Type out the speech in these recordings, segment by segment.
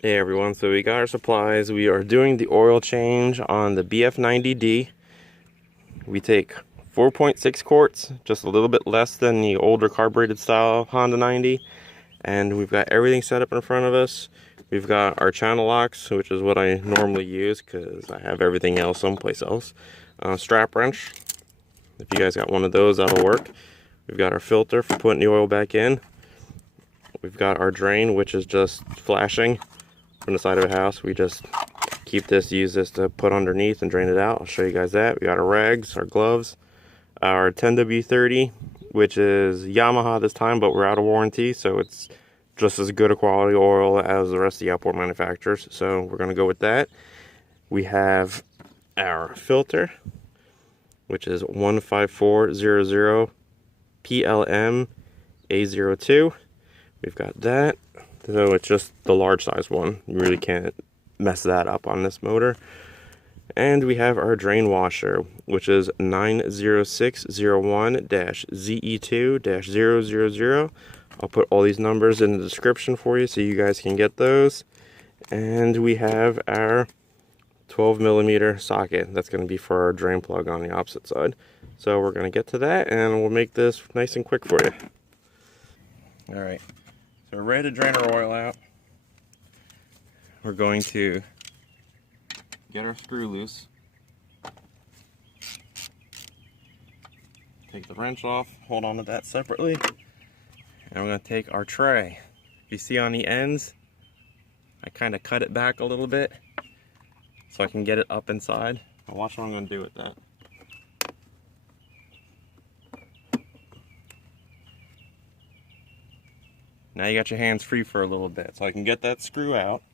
Hey everyone, so we got our supplies. We are doing the oil change on the BF90D. We take 4.6 quarts, just a little bit less than the older carbureted style Honda 90. And we've got everything set up in front of us. We've got our channel locks, which is what I normally use because I have everything else someplace else. Strap wrench, if you guys got one of those, that'll work. We've got our filter for putting the oil back in. We've got our drain, which is just flashing from the side of a house. We just use this to put underneath and drain it out. I'll show you guys that. We got our rags, our gloves, our 10W30, which is Yamaha this time, but we're out of warranty, so it's just as good a quality oil as the rest of the outboard manufacturers, so we're going to go with that. We have our filter, which is 15400 PLM A02. We've got that. So it's just the large size one. You really can't mess that up on this motor. And we have our drain washer, which is 90601-ZE2-000. I'll put all these numbers in the description for you so you guys can get those. And we have our 12mm socket. That's going to be for our drain plug on the opposite side. So we're going to get to that and we'll make this nice and quick for you. Alright. So we're ready to drain our oil out. We're going to get our screw loose. Take the wrench off, hold on to that separately. And we're going to take our tray. If you see on the ends, I kind of cut it back a little bit so I can get it up inside. Now watch what I'm going to do with that. Now you got your hands free for a little bit, so I can get that screw out.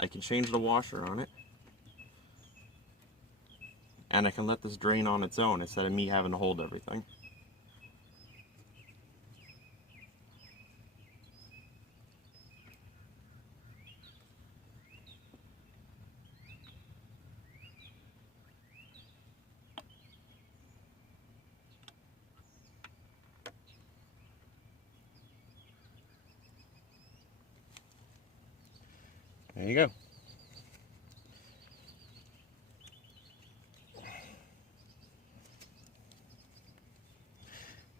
I can change the washer on it. And I can let this drain on its own instead of me having to hold everything. There you go.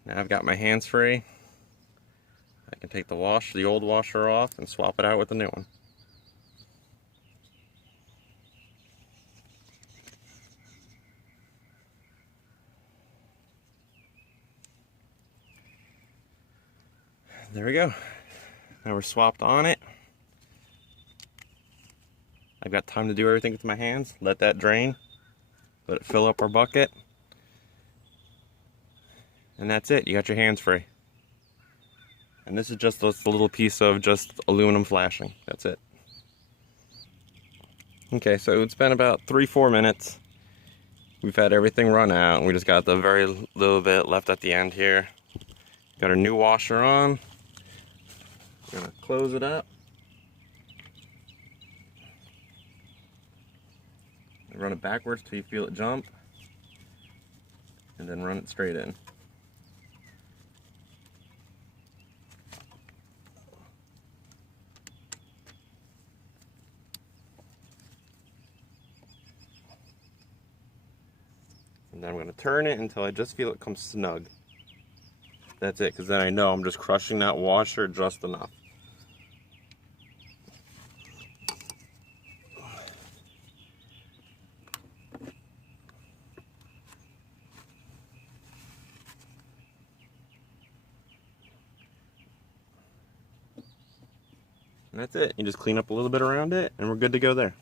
Now I've got my hands free. I can take the old washer off and swap it out with the new one. There we go. Now we're swapped on it. I've got time to do everything with my hands. Let that drain. Let it fill up our bucket. And that's it. You got your hands free. And this is just a little piece of just aluminum flashing. That's it. Okay, so it's been about 3-4 minutes. We've had everything run out. We just got the very little bit left at the end here. Got our new washer on. We're gonna close it up. Run it backwards till you feel it jump. And then run it straight in. And then I'm going to turn it until I just feel it come snug. That's it, because then I know I'm just crushing that washer just enough. And that's it. You just clean up a little bit around it, and we're good to go there.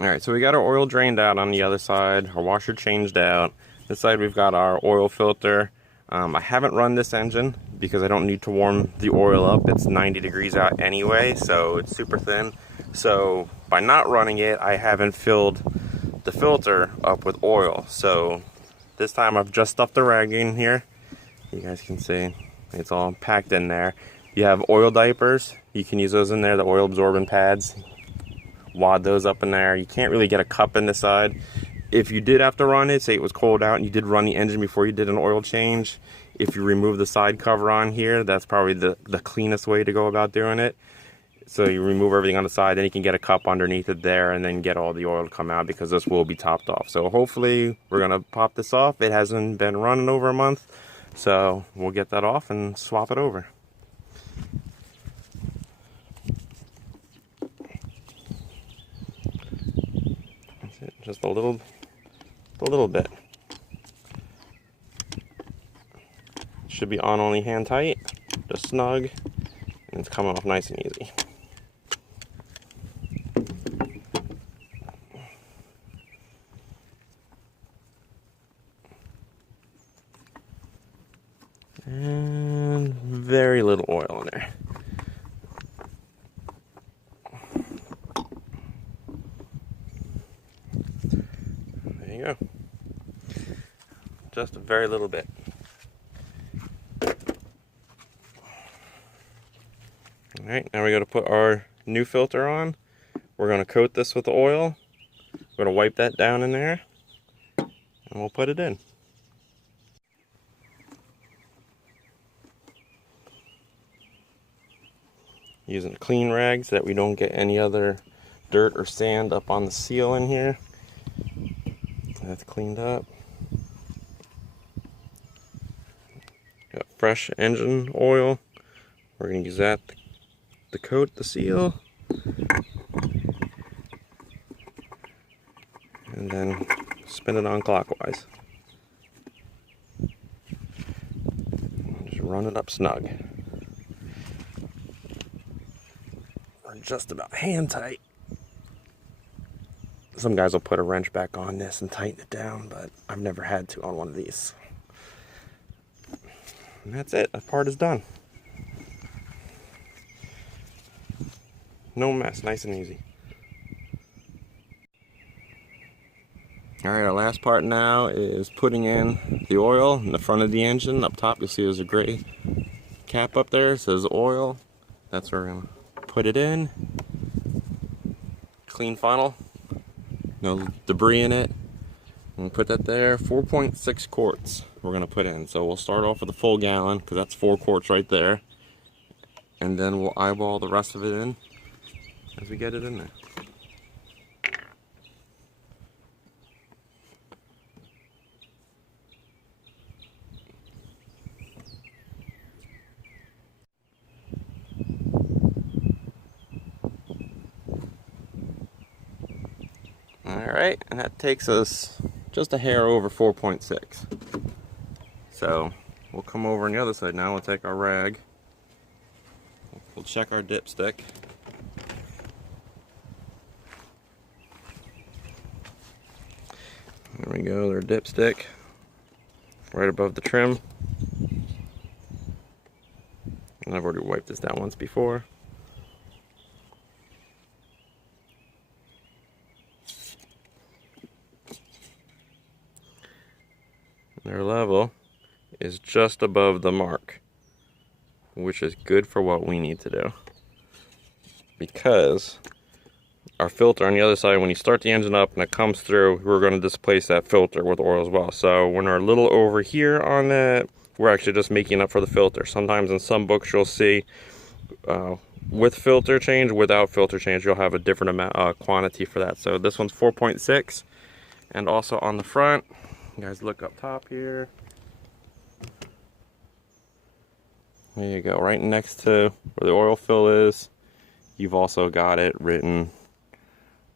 Alright, so we got our oil drained out on the other side, our washer changed out. This side we've got our oil filter. I haven't run this engine because I don't need to warm the oil up. It's 90 degrees out anyway, so it's super thin. So by not running it, I haven't filled the filter up with oil. So this time I've just stuffed the rag in here. You guys can see it's all packed in there. You have oil diapers. You can use those in there, the oil absorbent pads. Wad those up in there. You can't really get a cup in the side. if you did have to run it, say it was cold out and you did run the engine before you did an oil change, if you remove the side cover on here, that's probably the cleanest way to go about doing it. So you remove everything on the side, then you can get a cup underneath it there and then get all the oil to come out, because this will be topped off. So hopefully we're gonna pop this off. It hasn't been running over a month, so we'll get that off and swap it over. That's it, just a little bit. Should be on only hand tight, just snug, and it's coming off nice and easy. And very little oil in there. There you go. Just a very little bit. Alright, now we got to put our new filter on. We're going to coat this with oil. We're going to wipe that down in there, and we'll put it in. Using a clean rag so that we don't get any other dirt or sand up on the seal in here. That's cleaned up. Got fresh engine oil. We're going to use that to coat the seal. And then spin it on clockwise. Just run it up snug. We're just about hand tight. Some guys will put a wrench back on this and tighten it down, but I've never had to on one of these. And that's it. That part is done. No mess. Nice and easy. Alright, our last part now is putting in the oil in the front of the engine. Up top you'll see there's a gray cap up there. It says oil. That's where we're going to put it in. Clean funnel. No debris in it. I'm going to put that there. 4.6 quarts we're going to put in. So we'll start off with a full gallon, because that's 4 quarts right there. And then we'll eyeball the rest of it in as we get it in there. Alright, and that takes us just a hair over 4.6. So we'll come over on the other side now. We'll take our rag. We'll check our dipstick. There we go, their dipstick. Right above the trim. And I've already wiped this down once before. Their level is just above the mark, which is good for what we need to do, because our filter on the other side, when you start the engine up and it comes through, we're going to displace that filter with oil as well. So when we're a little over here on that, we're actually just making up for the filter. Sometimes in some books you'll see with filter change, without filter change, you'll have a different amount quantity for that. So this one's 4.6, and also on the front, you guys look up top here. There you go, right next to where the oil fill is. You've also got it written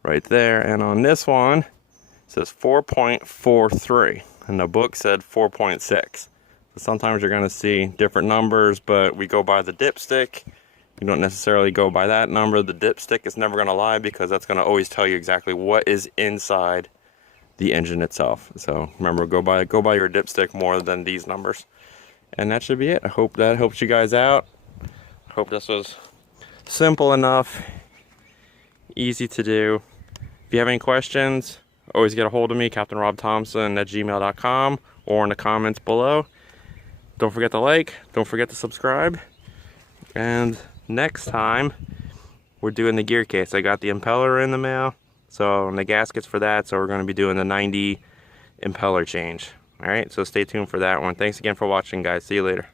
right there. And on this one, it says 4.43, and the book said 4.6. So sometimes you're going to see different numbers, but we go by the dipstick. You don't necessarily go by that number. The dipstick is never going to lie, because that's going to always tell you exactly what is inside the engine itself. So remember, go by your dipstick more than these numbers. And that should be it. I hope that helps you guys out. I hope this was simple enough, easy to do. If you have any questions, always get a hold of me, CaptainRobThompson@gmail.com, or in the comments below. Don't forget to like, don't forget to subscribe. And next time, we're doing the gear case. I got the impeller in the mail. So, and the gaskets for that, so we're going to be doing the 90 impeller change. Alright, so stay tuned for that one. Thanks again for watching, guys. See you later.